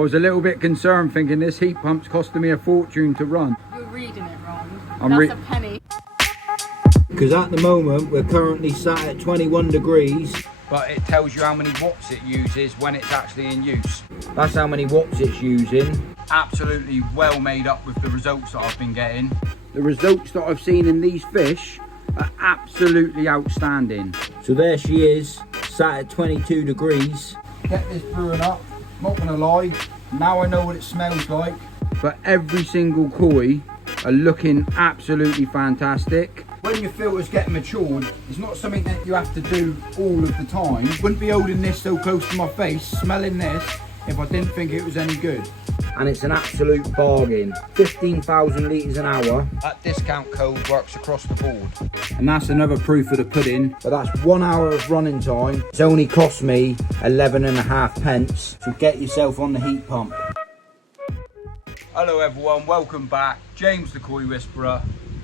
was a little bit concerned thinking this heat pump's costing me a fortune to run. You're reading it wrong. I'm That's a penny. Because at the moment we're currently sat at 21 degrees. But it tells you how many watts it uses when it's actually in use. That's how many watts it's using. Absolutely well made up with the results that I've been getting. The results that I've seen in these fish are absolutely outstanding. So there she is, sat at 22 degrees. Get this brewing up, not gonna lie, now I know what it smells like. But every single koi are looking absolutely fantastic. When your filter's getting matured, it's not something that you have to do all of the time. Wouldn't be holding this so close to my face, smelling this, if I didn't think it was any good. And it's an absolute bargain. 15,000 litres an hour. That discount code works across the board. And that's another proof of the pudding. But that's 1 hour of running time. It's only cost me 11.5 pence. So get yourself on the heat pump. Hello everyone, welcome back. James the Koi Whisperer.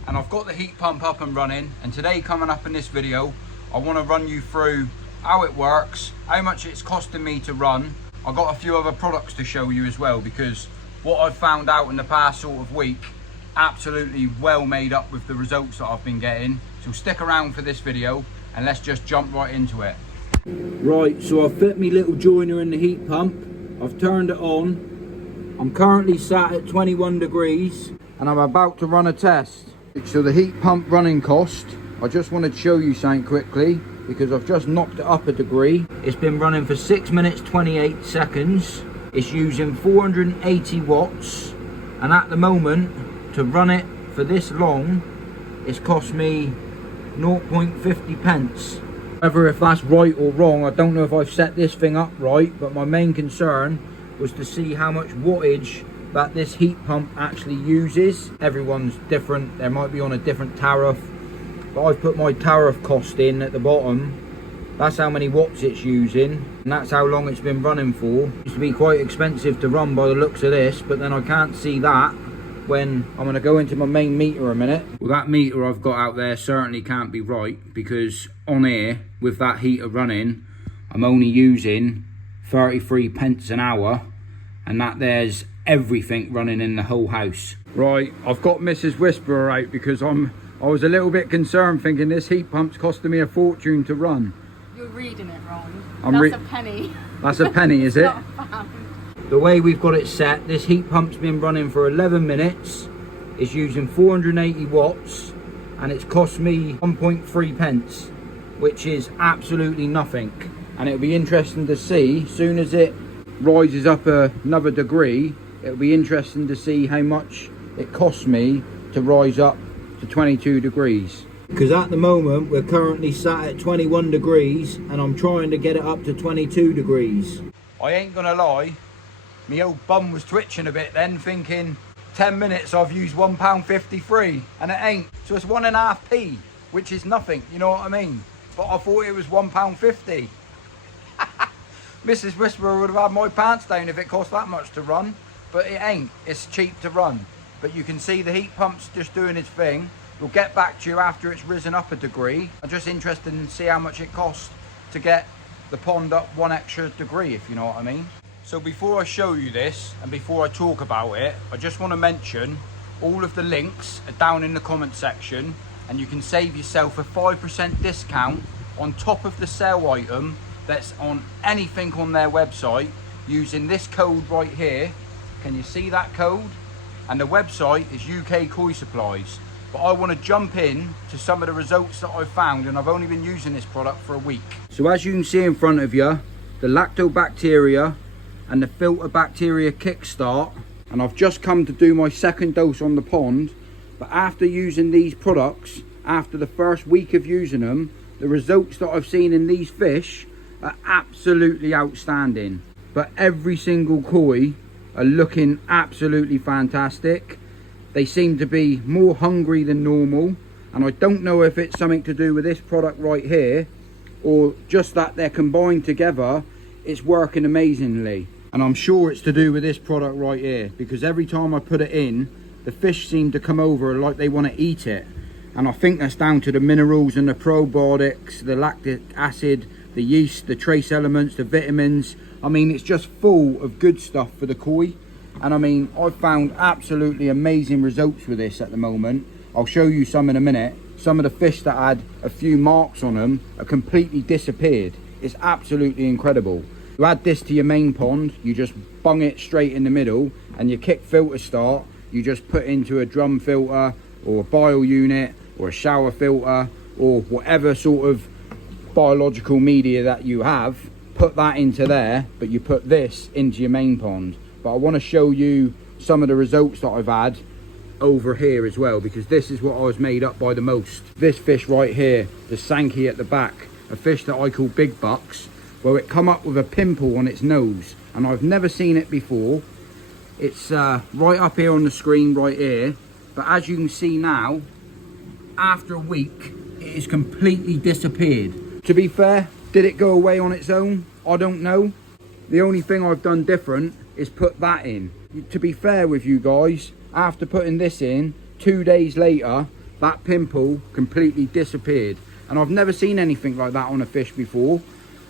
And I've got the heat pump up and running. And today, coming up in this video, I want to run you through how it works, how much it's costing me to run. I've got a few other products to show you as well, because what I've found out in the past sort of week, absolutely well made up with the results that I've been getting. So stick around for this video and let's just jump right into it. Right, so I've fit my little joiner in the heat pump. I've turned it on. I'm currently sat at 21 degrees and I'm about to run a test. So the heat pump running cost, I just want to show you something quickly because I've just knocked it up a degree. It's been running for 6 minutes 28 seconds. It's using 480 watts, and at the moment to run it for this long it's cost me 0.50 pence. Whether if that's right or wrong, I don't know if I've set this thing up right, but my main concern was to see how much wattage that this heat pump actually uses. Everyone's different, they might be on a different tariff, but I've put my tariff cost in at the bottom. That's how many watts it's using, and that's how long it's been running for. It used to be quite expensive to run by the looks of this, but then I can't see that when I'm going to go into my main meter a minute. Well, that meter I've got out there certainly can't be right, because on here with that heater running I'm only using 33 pence an hour, and that there's everything running in the whole house. Right, I've got Mrs. Whisperer out because I was a little bit concerned thinking this heat pump's costing me a fortune to run. You're reading it wrong. That's a penny. That's a penny, is it? The way we've got it set, this heat pump's been running for 11 minutes. It's using 480 watts and it's cost me 1.3 pence, which is absolutely nothing. And it'll be interesting to see, soon as it rises up another degree, it'll be interesting to see how much it costs me to rise up to 22 degrees. Because at the moment we're currently sat at 21 degrees and I'm trying to get it up to 22 degrees. I ain't gonna lie, my old bum was twitching a bit then, thinking 10 minutes I've used £1.53 and it ain't. So it's 1.5p, which is nothing, you know what I mean? But I thought it was £1.50. Mrs. Whisperer would have had my pants down if it cost that much to run, but it ain't. It's cheap to run. But you can see the heat pump's just doing its thing. We'll get back to you after it's risen up a degree. I'm just interested in see how much it costs to get the pond up 1 extra degree, if you know what I mean. So before I show you this and before I talk about it, I just want to mention all of the links are down in the comment section, and you can save yourself a 5% discount on top of the sale item that's on anything on their website using this code right here. Can you see that code? And the website is UK Koi Supplies. But I want to jump in to some of the results that I've found, and I've only been using this product for a week. So as you can see in front of you, the lactobacteria and the filter bacteria kickstart, and I've just come to do my second dose on the pond. But after using these products, after the first week of using them, the results that I've seen in these fish are absolutely outstanding. But every single koi are looking absolutely fantastic. They seem to be more hungry than normal, and I don't know if it's something to do with this product right here or just that they're combined together. It's working amazingly, and I'm sure it's to do with this product right here, because every time I put it in, the fish seem to come over like they want to eat it. And I think that's down to the minerals and the probiotics, the lactic acid, the yeast, the trace elements, the vitamins. I mean, it's just full of good stuff for the koi. And I mean, I've found absolutely amazing results with this at the moment. I'll show you some in a minute. Some of the fish that had a few marks on them are completely disappeared. It's absolutely incredible. You add this to your main pond, you just bung it straight in the middle, and your kick filter start, you just put into a drum filter or a bile unit or a shower filter or whatever sort of biological media that you have, put that into there, but you put this into your main pond. But I want to show you some of the results that I've had over here as well, because this is what I was made up by the most. This fish right here, the Sankey at the back, a fish that I call big bucks, well, it come up with a pimple on its nose, and I've never seen it before. It's right up here on the screen right here, but as you can see now, after a week it is completely disappeared. To be fair, did it go away on its own? I don't know. The only thing I've done different is put that in. To be fair with you guys, after putting this in, 2 days later, that pimple completely disappeared. And I've never seen anything like that on a fish before.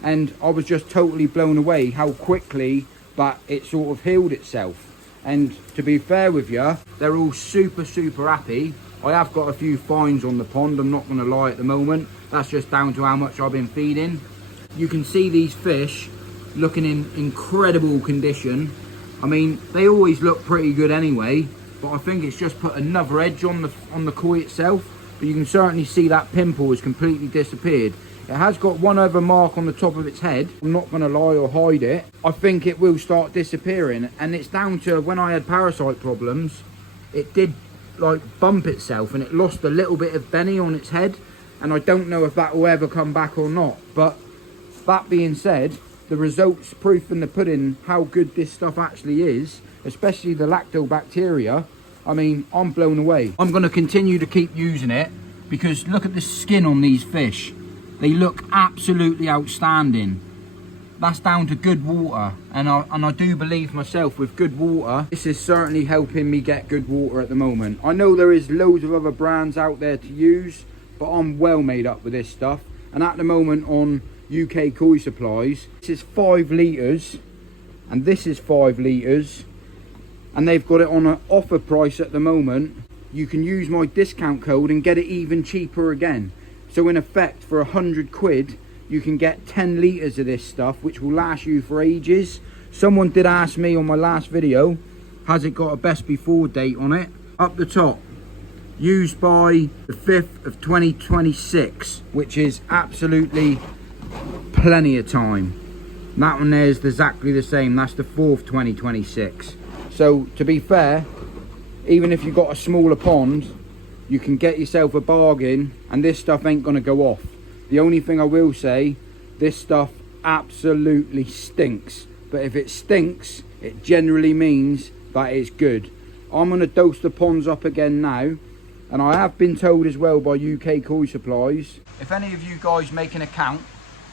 And I was just totally blown away how quickly that it sort of healed itself. And to be fair with you, they're all super happy. I have got a few fines on the pond, I'm not going to lie at the moment. That's just down to how much I've been feeding. You can see these fish looking in incredible condition. I mean, they always look pretty good anyway, but I think it's just put another edge on the koi itself. But you can certainly see that pimple has completely disappeared. It has got one other mark on the top of its head. I'm not going to lie or hide it. I think it will start disappearing, and it's down to when I had parasite problems, it did like bump itself and it lost a little bit of Benny on its head, and I don't know if that will ever come back or not. But that being said, the results proof in the pudding how good this stuff actually is, especially the lactobacteria. I mean, I'm blown away. I'm going to continue to keep using it because look at the skin on these fish. They look absolutely outstanding. That's down to good water, and I do believe myself with good water, this is certainly helping me get good water at the moment. I know there is loads of other brands out there to use, but I'm well made up with this stuff. And at the moment on UK Koi Supplies, this is 5 litres and this is 5 litres, and they've got it on an offer price at the moment. You can use my discount code and get it even cheaper again. So in effect, for 100 quid, you can get 10 litres of this stuff, which will last you for ages. Someone did ask me on my last video, has it got a best before date on it? Up the top, used by the 5th of 2026, which is absolutely plenty of time. And that one there is exactly the same, that's the 4th 2026. So to be fair, even if you've got a smaller pond, you can get yourself a bargain, and this stuff ain't gonna go off. The only thing I will say, this stuff absolutely stinks. But if it stinks, it generally means that it's good. I'm going to dose the ponds up again now. And I have been told as well by UK Koi Supplies, if any of you guys make an account,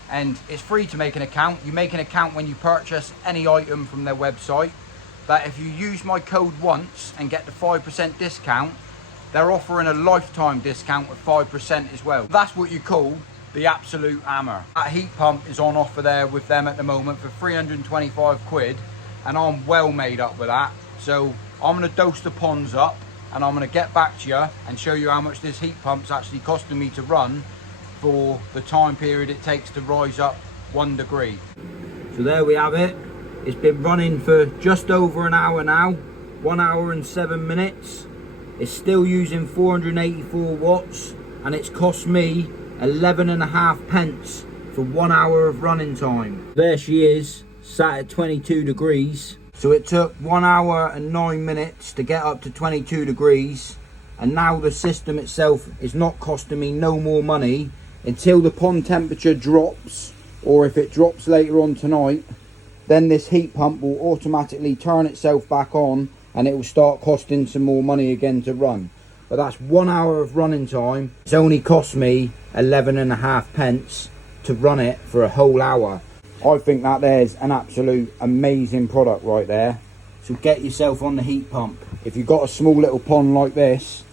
and it's free to make an account, you make an account when you purchase any item from their website, that if you use my code once and get the 5% discount, they're offering a lifetime discount of 5% as well. That's what you call the absolute hammer. That heat pump is on offer there with them at the moment for 325 quid, and I'm well made up with that. So I'm going to dose the ponds up, and I'm going to get back to you and show you how much this heat pump's actually costing me to run for the time period it takes to rise up 1 degree. So there we have it. It's been running for just over an hour now, 1 hour and 7 minutes. It's still using 484 watts, and it's cost me 11.5 pence for 1 hour of running time. There she is, sat at 22 degrees. So it took 1 hour and 9 minutes to get up to 22 degrees, and now the system itself is not costing me no more money until the pond temperature drops, or if it drops later on tonight, then this heat pump will automatically turn itself back on, and it will start costing some more money again to run. But that's 1 hour of running time. It's only cost me 11.5 pence to run it for a whole hour. I think that there's an absolute amazing product right there. So get yourself on the heat pump. If you've got a small little pond like this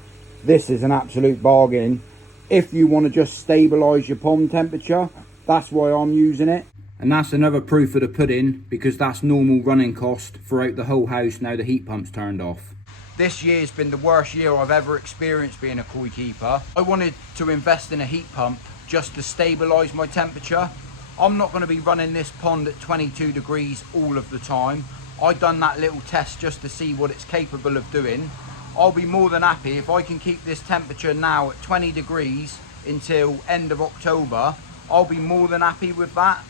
is an absolute bargain. If you want to just stabilise your pond temperature, that's why I'm using it. And that's another proof of the pudding, because that's normal running cost throughout the whole house now the heat pump's turned off. This year's been the worst year I've ever experienced being a koi keeper. I wanted to invest in a heat pump just to stabilise my temperature. I'm not going to be running this pond at 22 degrees all of the time. I done that little test just to see what it's capable of doing. I'll be more than happy if I can keep this temperature now at 20 degrees until end of October. I'll be more than happy with that.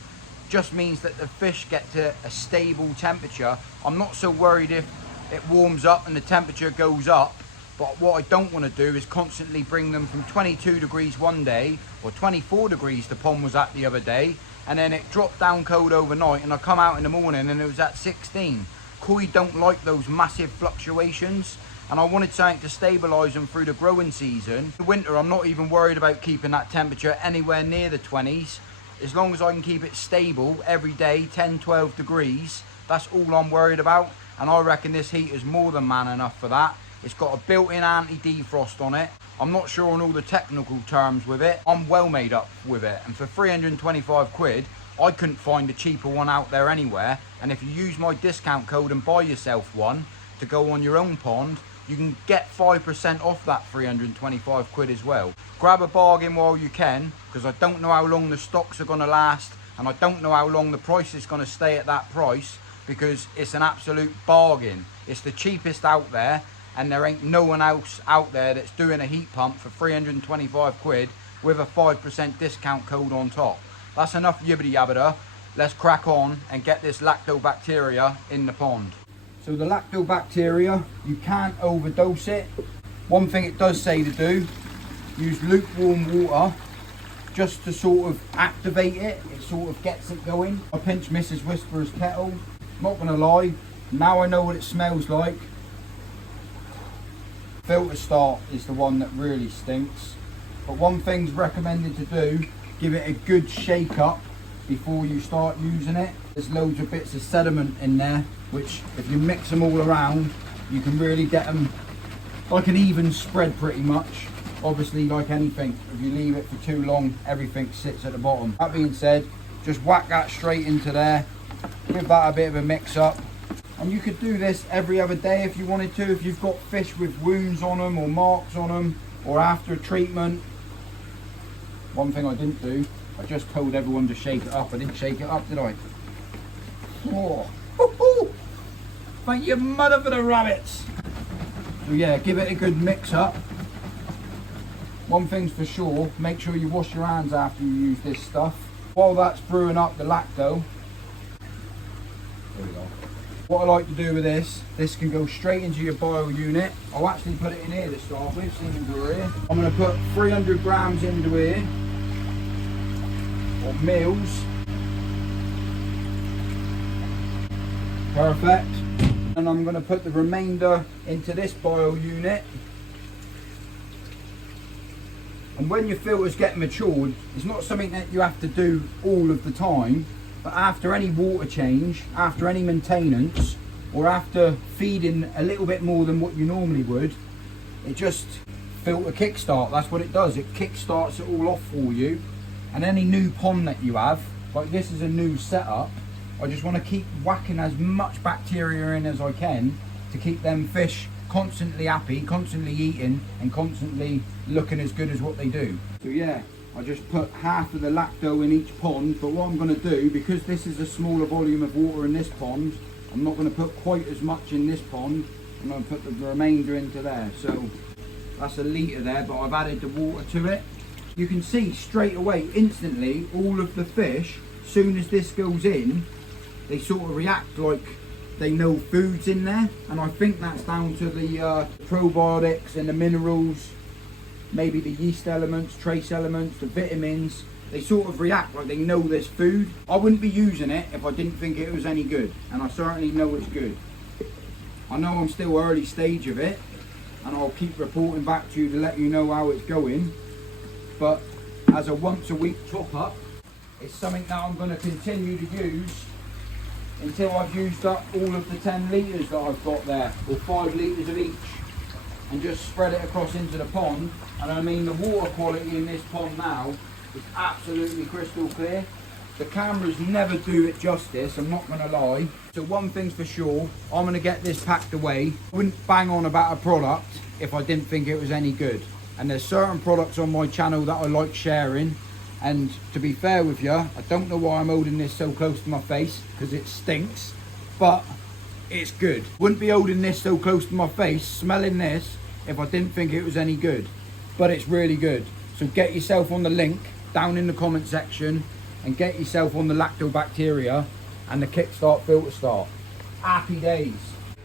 Just means that the fish get to a stable temperature. I'm not so worried if it warms up and the temperature goes up, but what I don't want to do is constantly bring them from 22 degrees one day, or 24 degrees the pond was at the other day, and then it dropped down cold overnight and I come out in the morning and it was at 16. Koi don't like those massive fluctuations, and I wanted something to stabilise them through the growing season. In winter, I'm not even worried about keeping that temperature anywhere near the 20s. As long as I can keep it stable every day, 10, 12 degrees, that's all I'm worried about. And I reckon this heater's more than man enough for that. It's got a built-in anti-defrost on it. I'm not sure on all the technical terms with it. I'm well made up with it. And for 325 quid, I couldn't find a cheaper one out there anywhere. And if you use my discount code and buy yourself one to go on your own pond, you can get 5% off that 325 quid as well. Grab a bargain while you can, because I don't know how long the stocks are going to last, and I don't know how long the price is going to stay at that price, because it's an absolute bargain. It's the cheapest out there, and there ain't no one else out there that's doing a heat pump for 325 quid with a 5% discount code on top. That's enough yibbity yabbada. Let's crack on and get this lactobacteria in the pond. So the lactobacteria, you can't overdose it. One thing it does say to do, use lukewarm water just to sort of activate it. It sort of gets it going. I pinch Mrs. Whisperer's kettle. Not gonna lie, now I know what it smells like. Filter start is the one that really stinks. But one thing's recommended to do, give it a good shake up before you start using it. There's loads of bits of sediment in there, which if you mix them all around, you can really get them like an even spread pretty much. Obviously, like anything, if you leave it for too long, everything sits at the bottom. That being said, just whack that straight into there. Give that a bit of a mix up. And you could do this every other day if you wanted to, if you've got fish with wounds on them or marks on them, or after treatment. One thing I didn't do, I just told everyone to shake it up. I didn't shake it up, did I? Oh. Thank you, mother, for the rabbits. So yeah, give it a good mix up. One thing's for sure, make sure you wash your hands after you use this stuff. While that's brewing up the lacto, there we go. What I like to do with this can go straight into your bio unit. I'll actually put it in here to start with, seeing we're here. I'm going to put 300 grams into here, or mils. Perfect. And I'm going to put the remainder into this bio unit. And when your filters get matured, it's not something that you have to do all of the time, but after any water change, after any maintenance, or after feeding a little bit more than what you normally would, it just filter kickstart. That's what it does. It kickstarts it all off for you. And any new pond that you have, like this is a new setup, I just want to keep whacking as much bacteria in as I can to keep them fish constantly happy, constantly eating, and constantly looking as good as what they do. So yeah, I just put half of the lacto in each pond, but what I'm going to do, because this is a smaller volume of water in this pond, I'm not going to put quite as much in this pond. I'm going to put the remainder into there. So that's a litre there, but I've added the water to it. You can see straight away, instantly, all of the fish, soon as this goes in, they sort of react like they know food's in there. And I think that's down to the probiotics and the minerals, maybe the yeast elements, trace elements, the vitamins. They sort of react like they know there's food. I wouldn't be using it if I didn't think it was any good, and I certainly know it's good. I know I'm still early stage of it, and I'll keep reporting back to you to let you know how it's going. But as a once a week top up, it's something that I'm going to continue to use until I've used up all of the 10 litres that I've got there, or 5 litres of each, and just spread it across into the pond. And I mean, the water quality in this pond now is absolutely crystal clear. The cameras never do it justice, I'm not gonna lie. So one thing's for sure, I'm gonna get this packed away. I wouldn't bang on about a product if I didn't think it was any good. And there's certain products on my channel that I like sharing. And to be fair with you, I don't know why I'm holding this so close to my face, because it stinks, but it's good. Wouldn't be holding this so close to my face, smelling this, if I didn't think it was any good. But it's really good. So get yourself on the link down in the comment section and get yourself on the lactobacteria and the kickstart filter start. Happy days.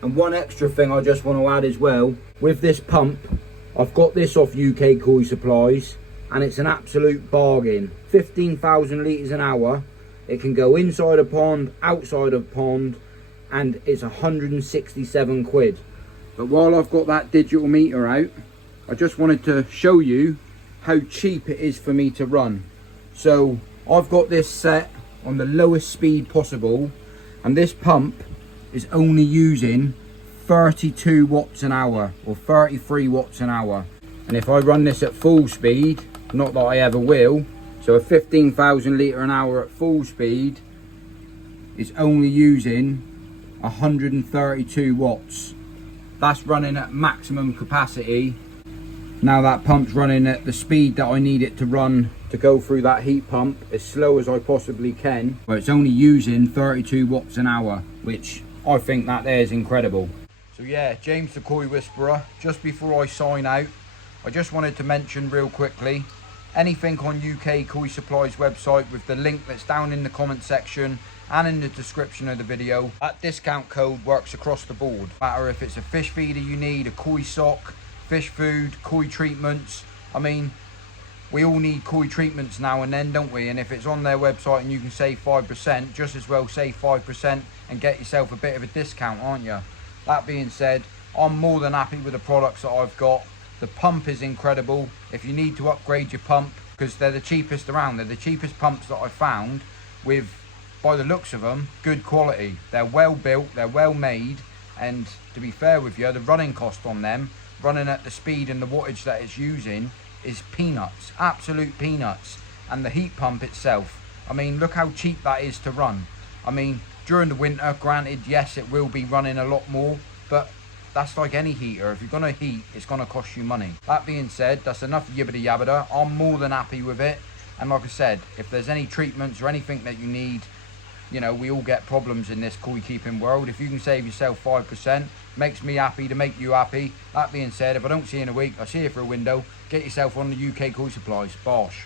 And one extra thing I just want to add as well, with this pump, I've got this off UK Koi Supplies and it's an absolute bargain. 15,000 litres an hour. It can go inside a pond, outside a pond, and it's 167 quid. But while I've got that digital meter out, I just wanted to show you how cheap it is for me to run. So I've got this set on the lowest speed possible, and this pump is only using 32 watts an hour or 33 watts an hour. And if I run this at full speed, not that I ever will, so a 15,000 litre an hour at full speed is only using 132 watts. That's running at maximum capacity. Now that pump's running at the speed that I need it to run to go through that heat pump as slow as I possibly can, but it's only using 32 watts an hour, which I think that there is incredible. So yeah, James the Koi Whisperer, just before I sign out, I just wanted to mention real quickly, anything on UK Koi Supplies website with the link that's down in the comment section and in the description of the video, that discount code works across the board. No matter if it's a fish feeder you need, a koi sock, fish food, koi treatments. I mean, we all need koi treatments now and then, don't we? And if it's on their website and you can save 5%, just as well save 5% and get yourself a bit of a discount, aren't you? That being said, I'm more than happy with the products that I've got. The pump is incredible. If you need to upgrade your pump, because they're the cheapest around, they're the cheapest pumps that I've found with, by the looks of them, good quality. They're well built, they're well made, and to be fair with you, the running cost on them, running at the speed and the wattage that it's using, is peanuts, absolute peanuts. And the heat pump itself, I mean, look how cheap that is to run. I mean, during the winter, granted, yes, it will be running a lot more, but that's like any heater. If you're gonna heat, it's gonna cost you money. That being said, that's enough yibbity yabbada. I'm more than happy with it. And like I said, if there's any treatments or anything that you need, you know, we all get problems in this koi keeping world. If you can save yourself 5%, makes me happy to make you happy. That being said, if I don't see you in a week, I'll see you for a window. Get yourself on the UK Koi Supplies. Bosh.